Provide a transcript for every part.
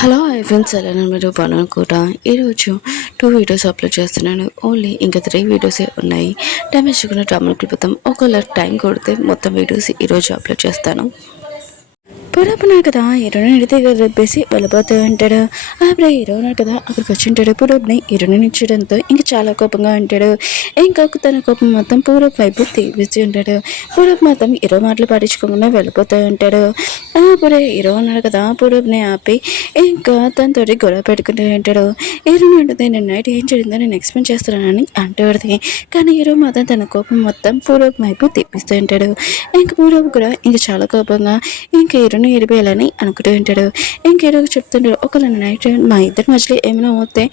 Hello friends, ఎలా మీరు బాగున్నాను కూడా. ఈరోజు 2 వీడియోస్ అప్లోడ్ చేస్తున్నాను. ఓన్లీ ఇంకా 3 వీడియోసే ఉన్నాయి. టైం వేసుకున్న డ్రామాలు క్లిపుతాం. ఒకవేళ టైం కొడితే మొత్తం వీడియోస్ ఈరోజు అప్లోడ్ చేస్తాను. పూరపున్నాడు కదా, హీరోని ఇంటి చెప్పేసి వెళ్ళిపోతూ ఉంటాడు. అప్పుడే హీరో ఉన్నాడు కదా, అక్కడికి వచ్చి ఉంటాడు. పూరప్ని హీరోని ఇచ్చడంతో ఇంక చాలా కోపంగా ఉంటాడు. ఇంకా తన కోపం మొత్తం పూరప్ వైపు తీపిస్తూ ఉంటాడు. పూరప్ మాత్రం హీరో మాటలు పాటించుకోకుండా వెళ్ళిపోతూ ఉంటాడు. అప్పుడే హీరో ఉన్నాడు కదా, పూరప్ని ఆపి ఇంకా తనతో గొడవ పెట్టుకుంటూ ఉంటాడు. హీరోని ఉంటుంది, నేను నైట్ ఏం జరిగిందో నేను ఎక్స్ప్లెయిన్ చేస్తున్నానని అంటాడుది. కానీ హీరో మాత్రం తన కోపం మొత్తం పూరప్ వైపు తీపిస్తూ ఉంటాడు. ఇంక పూరప్ కూడా ఇంక చాలా కోపంగా ఇంక హీరోని ఏడిపోయాలని అనుకుంటూ ఉంటాడు. ఇంకేదో చెప్తుంటాడు, ఒకవేళ నైట్ మా ఇద్దరి మధ్యలో ఏమైనా అవుతే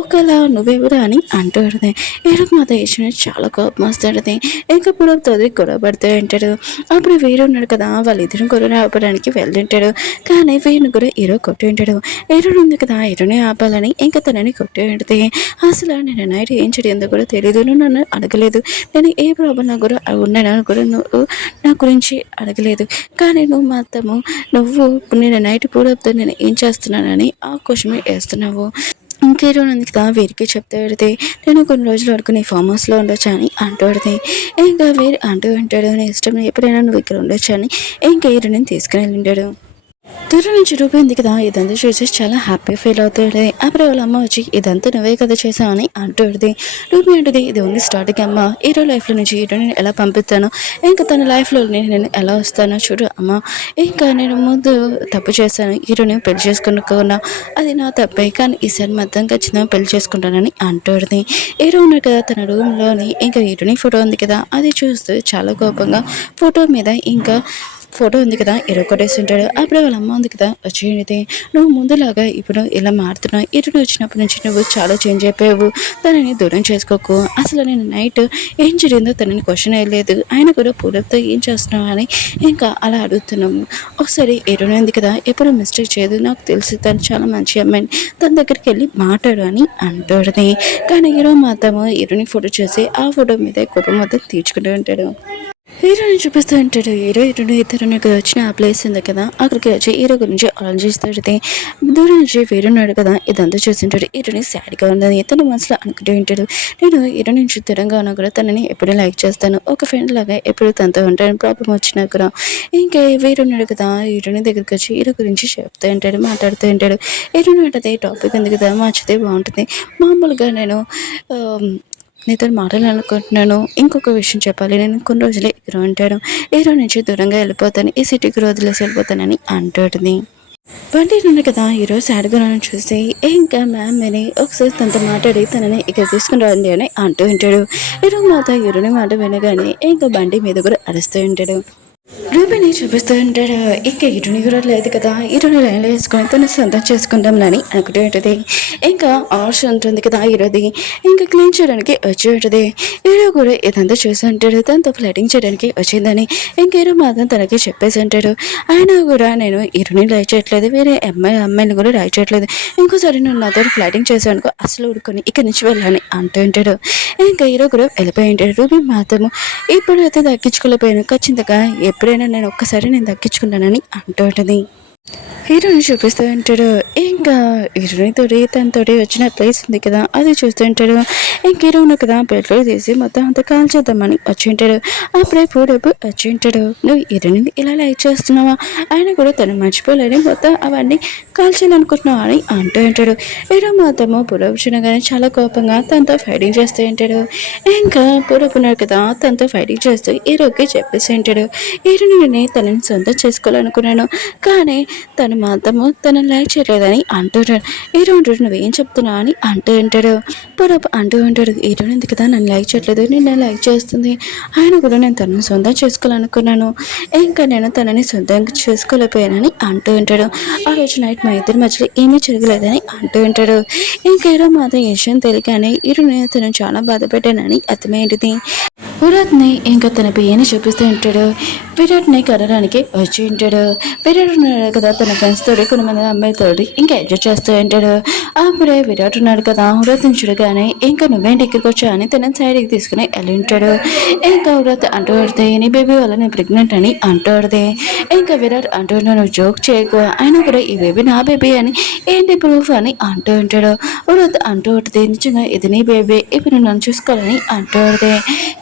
ఒకవేళ నువ్వెవరు అని అంటాడుది. హీరోకి మాత్రం ఇచ్చిన చాలా కోపం వస్తాడుది. ఇంకా పూరప్తో గొడవ పడుతూ ఉంటాడు. అప్పుడు వీరు ఉన్నాడు కదా, వాళ్ళిద్దరిని గొడవ ఆపడానికి వెళ్తుంటాడు. కానీ వీరిని కూడా హీరో కొట్టి ఉంటాడు. హీరో ఉంది కదా, హీరోని ఆపాలని ఇంకా తనని కొట్టి ఉంటుంది. అసలు నేను నైట్ ఏం జరిగిందో కూడా తెలియదు, నువ్వు నన్ను అడగలేదు, నేను ఏ ప్రాబ్లం నాకు కూడా ఉన్నానని కూడా నువ్వు నా గురించి అడగలేదు. కానీ నువ్వు మాత్రము నువ్వు నేను నైట్ పూడవుతా నేను ఏం చేస్తున్నానని ఆ క్వశ్చన్ వేస్తున్నావు. ఇంకేదో ఉంది కదా, వీరికి చెప్తే పెడితే నేను కొన్ని రోజుల వరకు నీ ఫామ్ హౌస్లో ఉండొచ్చు అని అంటూ ఇంకా వీరు అంటూ ఉంటాడు, నీ ఇష్టం ఎప్పుడైనా నువ్వు ఇక్కడ ఉండొచ్చు అని ఇంకా వీరు నేను తీసుకుని వెళ్ళింటాడు. దూరం నుంచి రూపైంది కదా, ఇదంతా చూసి చాలా హ్యాపీ ఫీల్ అవుతాడు. అప్పుడు వాళ్ళ అమ్మ వచ్చి ఇదంతా నువ్వే కదా చేసావు అని అంటుంది. రూపీ అంటుంది, ఇది ఓన్లీ స్టార్టింగ్ అమ్మ, హీరో లైఫ్లో నుంచి హీరోని ఎలా పంపిస్తాను, ఇంకా తన లైఫ్లో నేను ఎలా వస్తానో చూడు అమ్మ. ఇంకా నేను ముందు తప్పు చేశాను, హీరోని పెళ్లి చేసుకున్నా అది నా తప్పే, కానీ ఈసారి మొత్తం ఖచ్చితంగా పెళ్లి చేసుకుంటానని అంటుంది. హీరో ఉన్నాడు కదా, తన రూమ్లోని ఇంకా హీరోని ఫోటో ఉంది కదా, అది చూస్తూ చాలా కోపంగా ఫోటో మీద ఇంకా ఫోటో ఉంది కదా కొట్టేస్తుంటాడు. అప్పుడు వాళ్ళ అమ్మ ఉంది కదా, వచ్చేది నువ్వు ముందులాగా ఇప్పుడు ఇలా మారుతున్నావు, ఇటు వచ్చినప్పటి నుంచి నువ్వు చాలా చేంజ్ అయిపోయావు, తనని దూరం చేసుకోకు, అసలు నేను నైట్ ఏం జరిగిందో తనని క్వశ్చన్ వేయలేదు, ఆయన కూడా పూరప్తో ఏం చేస్తున్నావు అని ఇంకా అలా అడుగుతున్నాము. ఒకసారి ఎరుణ ఉంది కదా, ఎప్పుడు మిస్టేక్ చేయదు, నాకు తెలిసి తను చాలా మంచి అమ్మాయిని, తన దగ్గరికి వెళ్ళి మాట్లాడు అని అంటాడుది. కానీ హీరో మాత్రము ఎరుని ఫోటో చూసి ఆ ఫోటో మీద కోపం మొత్తం తీర్చుకుంటూ ఉంటాడు. హీరోని చూపిస్తూ ఉంటాడు. హీరోయిన్ ఇద్దరు వచ్చిన ఆ ప్లేస్ ఉంది కదా, అక్కడికి వచ్చి హీరో గురించి ఆలోచిస్తాడు. దూరం నుంచి వీరున్నాడు కదా, ఇదంతా చూస్తుంటాడు. హీరోని సాడ్గా ఉందని తన మనసులో అనుకుంటూ ఉంటాడు. నేను హీరో నుంచి దూరంగా ఉన్నా కూడా తనని ఎప్పుడు లైక్ చేస్తాను, ఒక ఫ్రెండ్ లాగా ఎప్పుడు తనతో ఉంటాను, ప్రాబ్లం వచ్చినా కూడా. ఇంకా వీరున్నాడు కదా, హీరోని దగ్గరికి వచ్చి హీరో గురించి చెప్తూ ఉంటాడు, మాట్లాడుతూ ఉంటాడు. హీరోని ఉంటుంది, టాపిక్ ఉంది కదా మార్చితే బాగుంటుంది, మామూలుగా నేను నీతో మాట్లాడాలనుకుంటున్నాను, ఇంకొక విషయం చెప్పాలి, నేను కొన్ని రోజులే ఇక్కడ ఉంటాను, హీరో నుంచి దూరంగా వెళ్ళిపోతాను, ఈ సిటీకి వదిలేసి వెళ్ళిపోతానని అంటుంది. వంటి నుండి కదా ఈరోజు సాడ్గా చూసి ఇంకా మ్యామ్ అని ఒకసారి తనతో మాట్లాడి తనని ఇక్కడ తీసుకుని రండి అని అంటూ ఉంటాడు. ఈరోజు మాత హీరోని మాట వినగానే ఇంకా బండి మీద కూడా అరుస్తూ ఉంటాడు. రూపీని చూపిస్తూ ఉంటాడు. ఇంకా ఇటుని కూడా లేదు కదా, ఇటుని లైన్లో వేసుకొని తను సొంతం చేసుకుంటాంలని అనుకుంటూ ఉంటుంది. ఇంకా ఆర్ష్ ఉంటుంది కదా ఈరోజు, ఇంకా క్లీన్ చేయడానికి వచ్చి ఉంటుంది. హీరో కూడా ఇదంతా చూసి ఉంటాడు, తనతో ఫ్లైటింగ్ చేయడానికి వచ్చిందని ఇంక హీరో మాత్రం తనకి చెప్పేసి ఉంటాడు. అయినా కూడా నేను హీరోని లైక్ చేయట్లేదు, వేరే అమ్మాయిని కూడా లైక్ చేయట్లేదు, ఇంకోసారి నువ్వు నాతో ఫ్లైటింగ్ చేసానుకో అసలు ఊరుకొని ఇక్కడి నుంచి వెళ్ళాలని అంటూ ఉంటాడు. ఇంకా హీరో కూడా వెళ్ళిపోయి ఉంటాడు. రూపీ మాత్రము ఇప్పుడైతే దక్కించుకోలేకపోయాను, ఖచ్చితంగా ఎప్పుడైనా నేను ఒక్కసారి నేను దక్కించుకుంటానని అంటూ ఉంటుంది. హీరోని చూపిస్తూ ఉంటాడు. ఇంకా హీరోనితో తనతో వచ్చిన ప్లేస్ ఉంది కదా, అది చూస్తూ ఉంటాడు. ఇంక హీరోను కదా పెట్రోల్ తీసి మొత్తం అంతా కాల్ చేద్దామని వచ్చి ఉంటాడు. అప్పుడే పూడపు వచ్చి ఉంటాడు. నువ్వు హీరోని ఇలా లైక్ చేస్తున్నావా, ఆయన కూడా తను మర్చిపోలేని మొత్తం అవన్నీ కాల్ చేయాలనుకుంటున్నావు అని అంటూ ఉంటాడు. హీరో మొత్తము పూడపు చిన్నగానే చాలా కోపంగా తనతో ఫైటింగ్ చేస్తూ ఉంటాడు. ఇంకా పూడపు ఉన్నాడు కదా, తనతో ఫైటింగ్ చేస్తూ హీరోకి చెప్పేసి ఉంటాడు. హీరోని తనని సొంతం చేసుకోవాలనుకున్నాను, కానీ తను మాత్రము తనని లైక్ చేయలేదని అంటుంటాడు. హీరో అంటాడు, నువ్వేం చెప్తున్నావు అని అంటూ ఉంటాడు. పూరప్ అంటూ ఉంటాడు, హీరోని ఎందుకు కదా నన్ను లైక్ చేయట్లేదు, నేను లైక్ చేస్తుంది, ఆయన కూడా నేను తనని సొంతం చేసుకోవాలనుకున్నాను, ఇంకా నేను తనని సొంతం చేసుకోలేకపోయానని అంటూ ఉంటాడు. ఆ రోజు నైట్ మా ఇద్దరి మధ్యలో ఏమీ జరగలేదని అంటూ ఉంటాడు. ఇంకా హీరో మాత్రం విషయం తెలియగానే హీరోని తను చాలా బాధ పెట్టానని అర్థమైంది. విరాట్ని ఇంకా తన పియ్యని చూపిస్తూ ఉంటాడు. విరాట్ని కనడానికి వచ్చి ఉంటాడు. విరాట్ ఉన్నాడు కదా తన ఫ్రెండ్స్ తోటి కొంతమంది అమ్మాయితోటి ఇంకా ఎంజాయ్ చేస్తూ ఉంటాడు. అప్పుడే విరాట్ ఉన్నాడు కదా వ్రతం చూడగానే ఇంకా నువ్వేంటి ఇక్కడికి వచ్చా అని తన సైడ్కి తీసుకుని వెళ్ళి ఉంటాడు. ఇంకా వ్రత్ అంటూ పడితే నీ బేబీ వల్ల నేను ప్రెగ్నెంట్ అని అంటూ పడితే ఇంకా విరాట్ అంటూ నువ్వు జోక్ చేయకు అయినా కూడా ఈ బేబీ నా బేబీ అని ఏంటి ప్రూఫ్ అని అంటూ ఉంటాడు. వ్రత్ అంటూ ఉంటుంది నిజంగా ఇది నీ బేబీ ఇప్పుడు నన్ను చూసుకోవాలని అంటూ ఉంటుంది.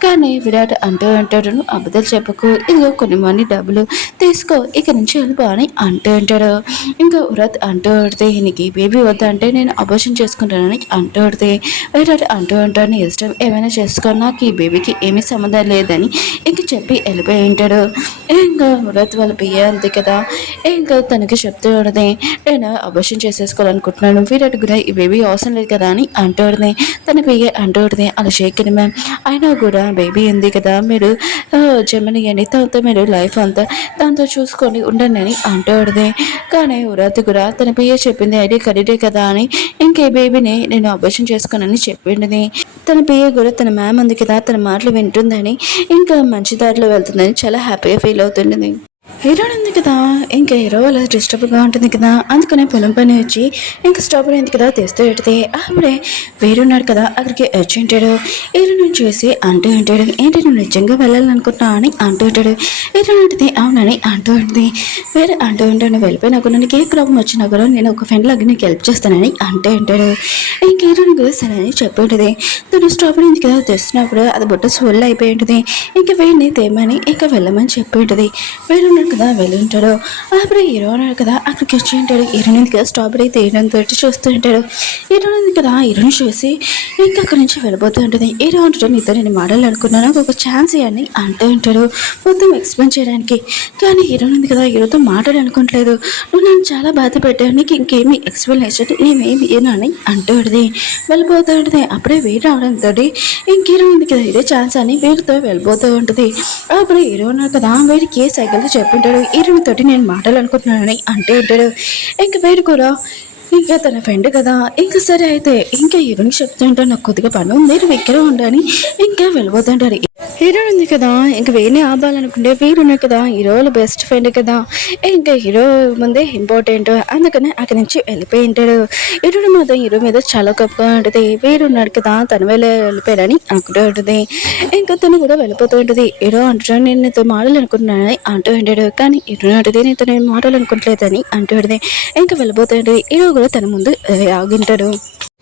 కానీ విరాట్ అంటూ ఉంటాడు నువ్వు అబద్ధాలు చెప్పకు ఇదిగో కొన్ని మనీ డబ్బులు తీసుకో ఇక నుంచి వెళ్ళిపో అని అంటూ ఉంటాడు. ఇంకా వ్రత్ అంటూ పడితే నీకు ఈ బేబీ వద్దంటే నేను అబోషన్ చేసుకుంటానని అంటూ పడితే విరాట్ అంటూ ఉంటాడు నీ ఇష్టం ఏమైనా చేసుకో నాకు ఈ బేబీకి ఏమీ సంబంధం లేదని ఇంక చెప్పి వెళ్ళిపోయి ఉంటాడు. ఇంకా వ్రత్ వాళ్ళ పియ్య అంతే కదా ఇంకా తనకి చెప్తూ ఉండదు నేను అబోషన్ చేసేసుకోవాలనుకుంటున్నాను విరాట్ కూడా ఈ బేబీ అవసరం లేదు కదా అని అంటూ ఉంటుంది. తన పియ్య అంటూ ఉంటుంది అలా చేయకండి మ్యామ్ అయినా కూడా బేబీ ఉంది కదా మీరు జమనియండి దాంతో మీరు లైఫ్ అంతా దాంతో చూసుకొని ఉండండి అని అంటూ ఉంటుంది. కానీ వ్రత్ కూడా తన పియ్య చెప్పింది ఐడి కరెక్టే కదా అని ఇంకే బేబీని నేను అబోషన్ చేసుకోనని చెప్పిండది. తన పియ్య కూడా తన మ్యామ్ ఉంది కదా తన మాటలు వింటుందని ఇంకా మంచి దారిలో వెళ్తుందని చాలా హ్యాపీగా ఫీల్ అవుతుండేది. హీరోయిన్ ఉంది కదా ఇంకా హీరో వాళ్ళ డిస్టర్బ్గా ఉంటుంది కదా అందుకనే పొలం పని వచ్చి ఇంకా స్టాప్ అయింది కదా తెస్తూ పెడితే అప్పుడే వేరున్నాడు కదా అక్కడికి వచ్చి ఉంటాడు. హీరోని చూసి అంటూ ఉంటాడు ఏంటి నువ్వు నిజంగా వెళ్ళాలనుకుంటున్నా అని అంటూ ఉంటాడు. హీరోయిన్ ఉంటుంది అవునని అంటూ ఉంటుంది. వేరే అంటూ ఉంటాడు వెళ్ళిపోయినా కూడా నీకు ఏ ప్రాబ్లం వచ్చినా కూడా నేను ఒక ఫ్రెండ్ లాగా నీకు హెల్ప్ చేస్తానని అంటూ ఉంటాడు. ఇంక హీరోయిన్ కూడా సరే అని చెప్పి ఉంటుంది. తను స్టాప్ అయింది కదా తెస్తున్నప్పుడు అది బుట్ట స్వెల్ అయిపోయి ఉంటుంది. ఇంకా వేడిని తేమని ఇంకా వెళ్ళమని చెప్పి ఉంటుంది. వేరు కదా వెళ్ళి ఉంటాడు. అప్పుడు హీరో ఉన్నాడు కదా అక్కడికి వచ్చి ఉంటాడు. హీరోయిన్ కదా స్ట్రాబెరీ తీయడంతో చూస్తూ ఉంటాడు. హీరోయిన్ కదా హీరోని చూసి ఇంకా అక్కడి నుంచి వెళ్ళిపోతూ ఉంటుంది. హీరో ఉంటాడు నీతో నేను మాట్లాడాలనుకున్నాను ఒక ఛాన్స్ అని అంటూ ఉంటాడు మొత్తం ఎక్స్ప్లెయిన్ చేయడానికి. కానీ హీరోయిన్ ఉంది కదా హీరోతో మాట్లాడాలనుకోవట్లేదు నువ్వు నన్ను చాలా బాధ పెట్టావు నీకు ఇంకేమి ఎక్స్ప్లెయిన్ నేనేమి ఏనా అని అంటూ ఉంటుంది. వెళ్ళిపోతూ ఉంటుంది. అప్పుడే వీరు రావడంతో ఇంక హీరో ఉంది కదా ఇదే ఛాన్స్ అని వీరితో వెళ్ళిపోతూ ఉంటుంది. అప్పుడు హీరో ఉన్నాడు కదా వీరికి ఏ సైకిల్తో చెప్పింటాడు హీరోయిన్ తోటి నేను మాట్లాడాలనుకుంటున్నానని అంటూ ఉంటాడు. ఇంకా వీరు కూడా ఇంకా తన ఫ్రెండ్ కదా ఇంకా సరే అయితే ఇంకా హీరోయిన్ చెప్తూ ఉంటాడు నాకు కొద్దిగా పని ఉంది మీరు ఇక్కడ ఉండని ఇంకా వెళ్ళిపోతుంటారు. హీరోయిన్ ఉంది కదా ఇంకా వేరే ఆపాలనుకుంటే వీరు ఉన్నాయి కదా హీరో వాళ్ళ బెస్ట్ ఫ్రెండ్ కదా ఇంకా హీరో ముందే ఇంపార్టెంట్ అందుకని అక్కడి నుంచి వెళ్ళిపోయి ఉంటాడు. హీరోయిన్ మాత్రం హీరో మీద చాలా గొప్పగా ఉంటుంది. వీరు ఉన్నాడు కదా తన వెళ్ళిపోయాడని అనుకుంటూ ఉంటుంది. ఇంకా తను కూడా వెళ్ళిపోతూ ఉంటుంది. హీరో అంటున్నాడు నేను నీతో మాట్లాడాలనుకుంటున్నానని అంటూ ఉంటాడు. కానీ హీరో అంటుంది నీతో నేను మాట్లాడాలనుకుంటలేదని అంటూ ఉంటుంది. ఇంకా వెళ్ళిపోతూ ఉంటుంది. హీరో కూడా తన ముందు ఆగింటాడు.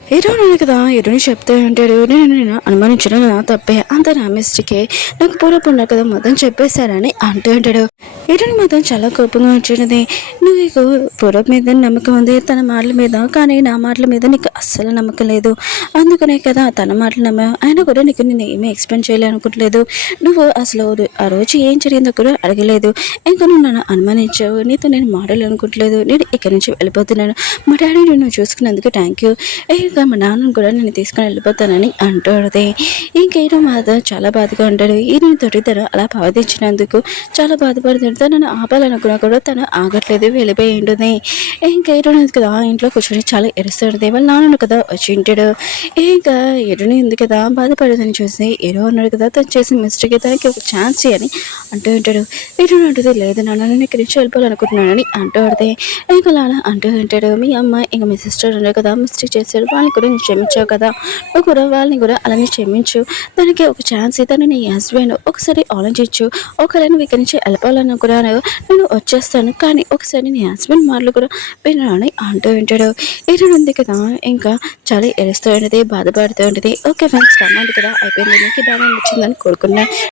హీరోయిన్ కదా హీరోని చెప్తూ ఉంటాడు నేను అనుమానించడం నా తప్పే అంత నా మిస్టేకే నాకు పూర్వపు కదా మొత్తం చెప్పేశారని అంటూ ఉంటాడు. హీరోయిన్ మాత్రం చాలా కోపంగా వచ్చినది నీకు పూర్వపు మీద నమ్మకం ఉంది తన మాటల మీద కానీ నా మాటల మీద నీకు అస్సలు నమ్మకం లేదు అందుకనే కదా తన మాటలు నమ్మా అయినా కూడా నీకు నేను ఏమీ ఎక్స్ప్లెయిన్ చేయాలనుకోవట్లేదు నువ్వు అసలు ఆ రోజు ఏం జరిగిందో కూడా అడగలేదు ఇంకా నువ్వు నన్ను అనుమానించావు నీతో నేను మాట్లాడాలనుకోవట్లేదు నేను ఇక్కడి నుంచి వెళ్ళిపోతున్నాను మా డాడీ నువ్వు చూసుకున్నందుకు థ్యాంక్ యూ ఇంకా మా నాన్నను కూడా నేను తీసుకుని వెళ్ళిపోతానని అంటుంది. ఇంకేదో మాత్రం చాలా బాధగా ఉంటాడు. ఈయన తోటి తను అలా ప్రవర్తించినందుకు చాలా బాధపడుతుంది. తనను ఆపాలనుకున్నా కూడా తను ఆగట్లేదు వెళ్ళిపోయి ఉంటుంది. ఇంకేదో కదా ఇంట్లో కూర్చొని చాలా ఎరుస్తుంది వాళ్ళ నాన్నను కదా వచ్చి ఉంటాడు. ఇంకా ఎరుని ఉంది కదా బాధపడదని చూసి ఏదో ఉన్నాడు కదా తను చేసిన మిస్టేక్ తనకి ఒక ఛాన్స్ చేయని అంటూ ఉంటాడు. ఎరుని అంటుంది లేదు నాన్న నేను ఇక్కడి నుంచి వెళ్ళిపోవాలనుకుంటున్నానని అంటూ పడితే ఇంకా నాన్న అంటూ ఉంటాడు మీ అమ్మ ఇంకా మీ సిస్టర్ ఉన్నారు కదా మిస్టేక్ చేశారు వాళ్ళని కూడా నేను క్షమించావు కదా నువ్వు కూడా వాళ్ళని కూడా అలానే క్షమించు దానికి ఒక ఛాన్స్ తను నీ హస్బెండ్ ఒకసారి ఆలోచించు ఒకవేళ నువ్వు ఇక్కడి నుంచి వెళ్ళిపోవాలని కూడా నేను వచ్చేస్తాను కానీ ఒకసారి నీ హస్బెండ్ మాటలు కూడా వినాలని అంటూ ఉంటాడు. ఇది ఉంది కదా ఇంకా చాలా ఎరుస్తూ ఉంటుంది బాధపడుతూ ఉంటుంది. ఓకే ఫ్రెండ్స్ రమ్మంది కదా అయిపోయింది మీకు బాగా నచ్చిందని కోరుకున్నా.